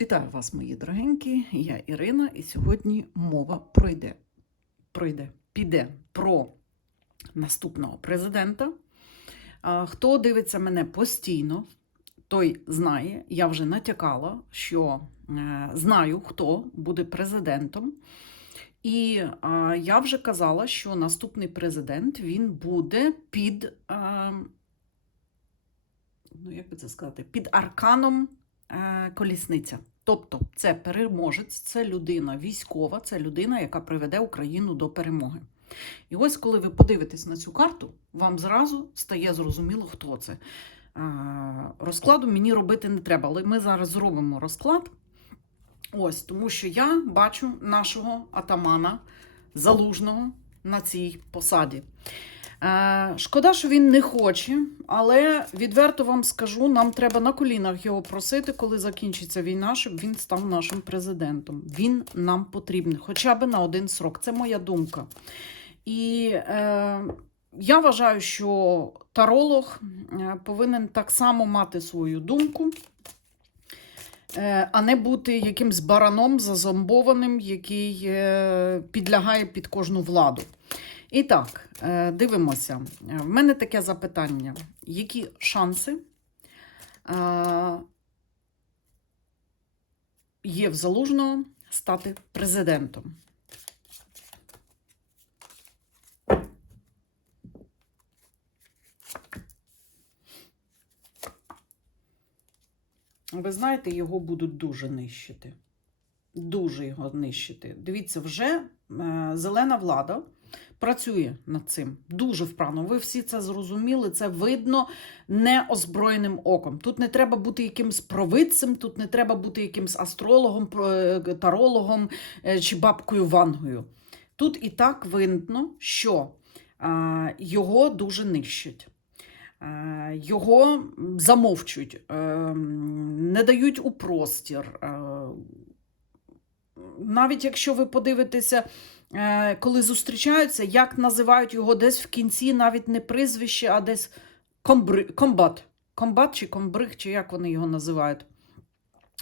Вітаю вас, мої дорогенькі. Я Ірина, і сьогодні мова пройде, пройде, піде про наступного президента. Хто дивиться мене постійно, той знає, я вже натякала, що е, знаю, хто буде президентом. І я вже казала, що наступний президент він буде під, е, ну як би це сказати, під арканом колісниця. Тобто це переможець, це людина військова, це людина, яка приведе Україну до перемоги. І ось, коли ви подивитесь на цю карту, вам зразу стає зрозуміло, хто це. Е, Розкладу мені робити не треба, але ми зараз зробимо розклад. Ось, тому що я бачу нашого атамана залужного на цій посаді. Е, шкода, що він не хоче, але відверто вам скажу, нам треба на колінах його просити, коли закінчиться війна, щоб він став нашим президентом. Він нам потрібен, хоча б на один срок. Це моя думка. І е, я вважаю, що таролог е, повинен так само мати свою думку. Е, А не бути якимсь бараном зазомбованим, який підлягає під кожну владу. І так, е, дивимося. Е, В мене таке запитання: які шанси е, є в залужного стати президентом? Ви знаєте, його будуть дуже нищити. Дуже його нищити. Дивіться, вже е, зелена влада працює над цим дуже вправно. Ви всі це зрозуміли, це видно неозброєним оком. Тут не треба бути якимсь провидцем, тут не треба бути якимсь астрологом, е, тарологом е, чи бабкою Вангою. Тут і так видно, що його дуже нищать. Його замовчують, е, не дають у простір. Навіть якщо ви подивитеся, е, коли зустрічаються, як називають його десь в кінці, навіть не прізвище, а десь комбри, комбат. Комбат чи комбриг, чи як вони його називають.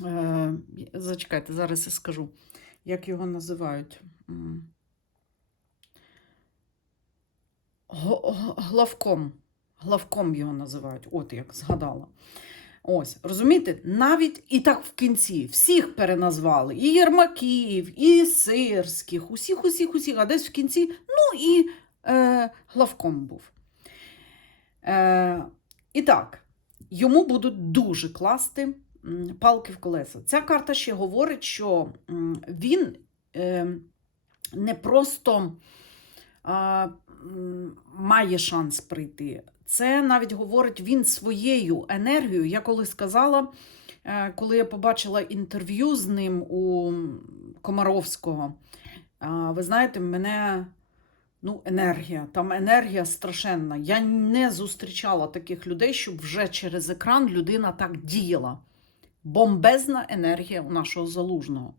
Е, Зачекайте, зараз я скажу, як його називають. Главком. Главком його називають, от як згадала. Ось, розумієте, навіть і так в кінці всіх переназвали: і Єрмаків, і Сирських, усіх, усіх, усіх, а десь в кінці, ну і е, главком був. Е, і так, йому будуть дуже класти палки в колеса. Ця карта ще говорить, що він е, не просто має шанс прийти. Це навіть говорить він своєю енергією. Я коли сказала, е, коли я побачила інтерв'ю з ним у Комаровського, ви знаєте, мене ну, енергія, там енергія страшенна. Я не зустрічала таких людей, щоб вже через екран людина так діяла. Бомбезна енергія у нашого залужного.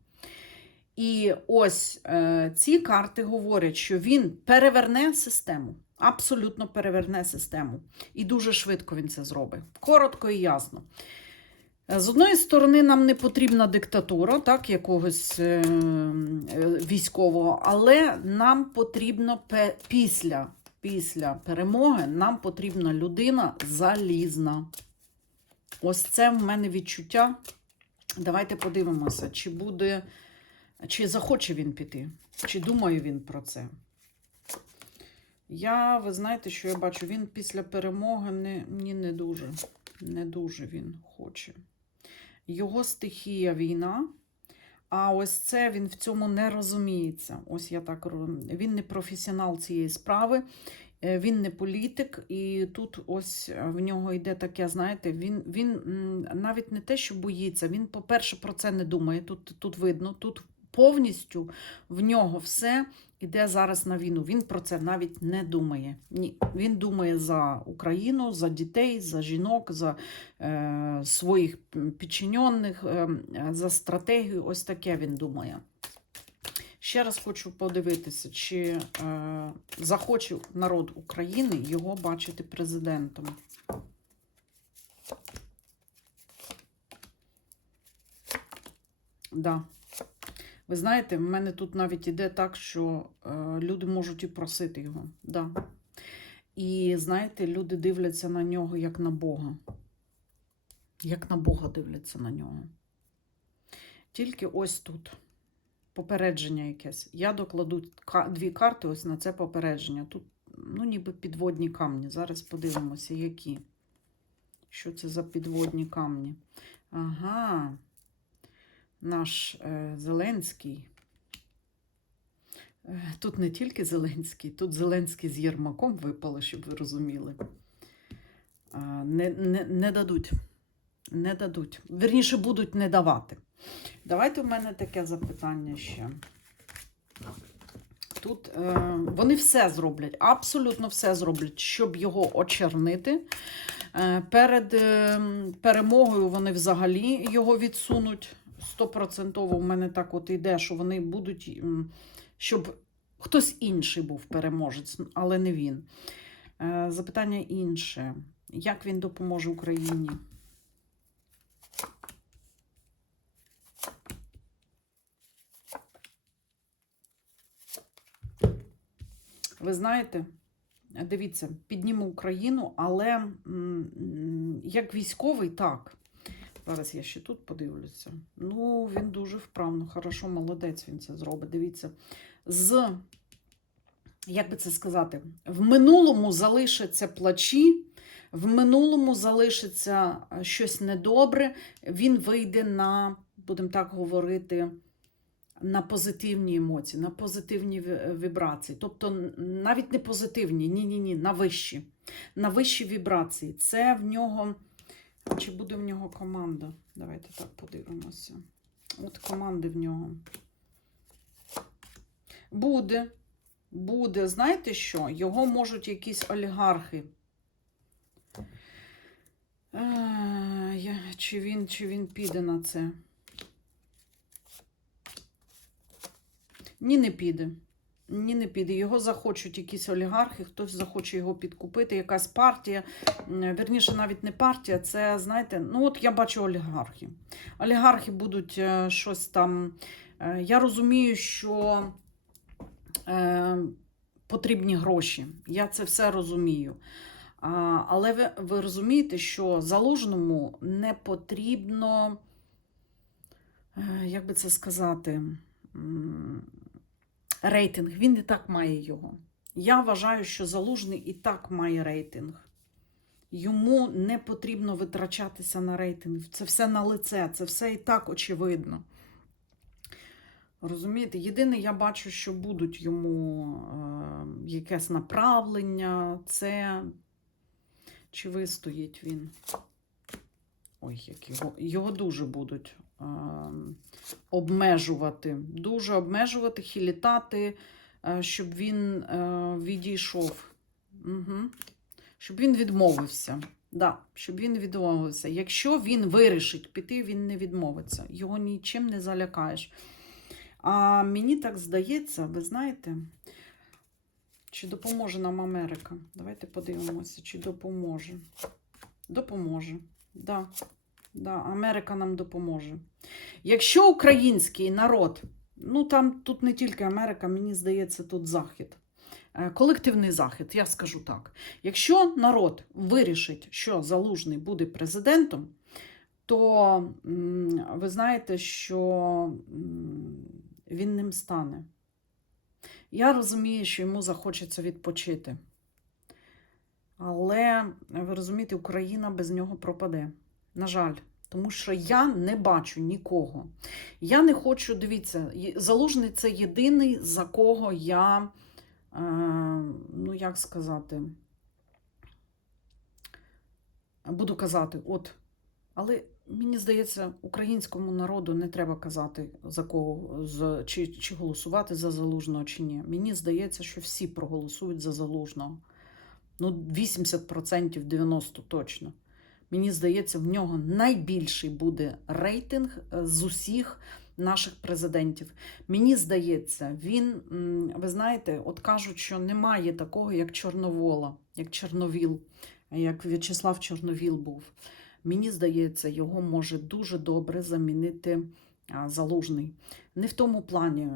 І ось е, ці карти говорять, що він переверне систему, абсолютно переверне систему. І дуже швидко він це зробить. Коротко і ясно. Е, З одної сторони, нам не потрібна диктатура, так, якогось е, е, військового, але нам потрібно після, після перемоги нам потрібна людина залізна. Ось це в мене відчуття. Давайте подивимося, чи буде. Чи захоче він піти? Чи думає він про це? Я, ви знаєте, що я бачу, він після перемоги не, ні, не дуже. Не дуже він хоче. Його стихія війна. А ось це він в цьому не розуміється. Ось я так Він не професіонал цієї справи, е, він не політик, і тут ось е, в нього йде таке, знаєте, він, він навіть не те, що боїться, він, по-перше, про це не думає. Тут, тут видно, тут повністю в нього все іде зараз на війну. Він про це навіть не думає. Ні, він думає за Україну, за дітей, за жінок, за е, своїх підчинених, е, за стратегію. Ось таке він думає. Ще раз хочу подивитися, чи е, захоче народ України його бачити президентом. Да. Ви знаєте, в мене тут навіть іде так, що е, люди можуть і просити його. Да. І знаєте, люди дивляться на нього як на Бога. Як на Бога дивляться на нього. Тільки ось тут. Попередження якесь. Я докладу дві карти ось на це попередження. Тут, ну, ніби підводні камні. Зараз подивимося, які. Що це за підводні камні? Ага. Наш е, Зеленський. Е, Тут не тільки Зеленський, тут Зеленський з Єрмаком випали, щоб ви розуміли. Не, не, не дадуть. Не дадуть. Вірніше, будуть не давати. Давайте в мене таке запитання ще. Тут е, вони все зроблять, абсолютно все зроблять, щоб його очернити. Е, перед е, перемогою вони взагалі його відсунуть. Стопроцентово в мене так от іде, що вони будуть, щоб хтось інший був переможець, але не він. Е, запитання інше. Як він допоможе Україні? Ви знаєте, дивіться, підніму Україну, але як військовий, так. Зараз я ще тут подивлюся. Ну, він дуже вправно, хорошо, молодець він це зробить. Дивіться. З, як би це сказати, в минулому залишаться плачі, в минулому залишиться е, щось недобре, він вийде на, будемо так говорити, на позитивні емоції, на позитивні вібрації. Тобто навіть не позитивні, ні-ні-ні, на вищі. На вищі вібрації. Це в нього. Чи буде в нього команда? Давайте так подивимося. От команди в нього. Буде. Буде. Знаєте що? Його можуть якісь олігархи. Е, я- Чи він, чи він піде на це? Ні, не піде. Ні, не піде. Його захочуть якісь олігархи, хтось захоче його підкупити, якась партія. Вірніше, навіть не партія, це, знаєте, ну от я бачу олігархи. Олігархи будуть е, щось там. е, Я розумію, що е, потрібні гроші. Я це все розумію. Але ви, ви розумієте, що залужному не потрібно, як би це сказати, рейтинг. Він і так має його. Я вважаю, що залужний і так має рейтинг. Йому не потрібно витрачатися на рейтинг. Це все на лице, це все і так очевидно. Розумієте, єдине, я бачу, що будуть йому е, якесь направлення, це чи вистоїть він. Ой, як його, його дуже будуть обмежувати. Дуже обмежувати, хілітати, е, щоб він е, відійшов. Угу. Щоб він відмовився. Да, щоб він відмовився. Якщо він вирішить піти, він не відмовиться. Його нічим не залякаєш. А мені так здається, ви знаєте, чи допоможе нам Америка? Давайте подивимося, чи допоможе. Допоможе. Да. Да, Америка нам допоможе. Якщо український народ, ну там тут не тільки Америка, мені здається, тут Захід. Е, Колективний захід, я скажу так. Якщо народ вирішить, що Залужний буде президентом, то ви знаєте, що він ним стане. Я розумію, що йому захочеться відпочити. Але ви розумієте, Україна без нього пропаде. На жаль, тому що я не бачу нікого. Я не хочу, дивіться, залужний це єдиний, за кого я, е, ну як сказати, буду казати, от. Але мені здається, українському народу не треба казати, за кого за, чи, чи голосувати за залужного, чи ні. Мені здається, що всі проголосують за залужного. Ну, 80%, 90% точно. Мені здається, в нього найбільший буде рейтинг е, з усіх наших президентів. Мені здається, він, ви знаєте, от кажуть, що немає такого, як Чорновола, як Чорновіл, як В'ячеслав Чорновіл був. Мені здається, його може дуже добре замінити Залужний. Не в тому плані,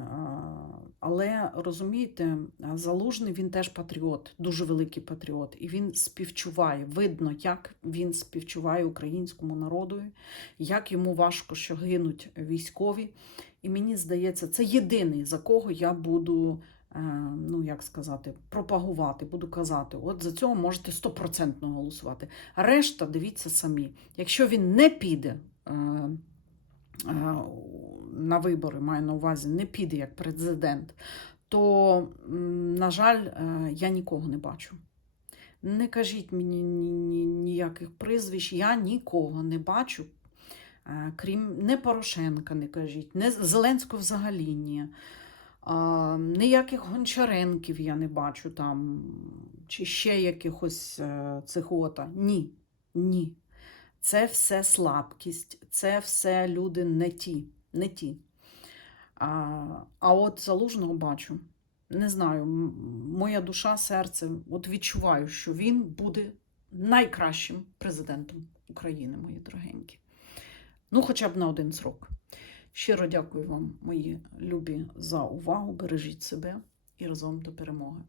але розумієте, Залужний він теж патріот, дуже великий патріот, і він співчуває. Видно, як він співчуває українському народу, як йому важко, що гинуть військові. І мені здається, це єдиний, за кого я буду, е, ну як сказати, пропагувати, буду казати. От за цього можете стопроцентно голосувати. Решта дивіться самі. Якщо він не піде. Е, На вибори маю на увазі, не піде як президент, то, на жаль, е, я нікого не бачу. Не кажіть мені ні- ні- ніяких прізвищ, я нікого не бачу, Е, крім не Порошенка, не кажіть, не Зеленського взагалі ні. А, ніяких Гончаренків я не бачу там, чи ще якихось цихота. Ні, ні. Це все слабкість, це все люди не ті. Не ті. А, а от залужного бачу. Не знаю, моя душа, серце, от відчуваю, що він буде найкращим президентом України, мої дорогенькі. Ну, хоча б на один срок. Щиро дякую вам, мої любі, за увагу. Бережіть себе і разом до перемоги.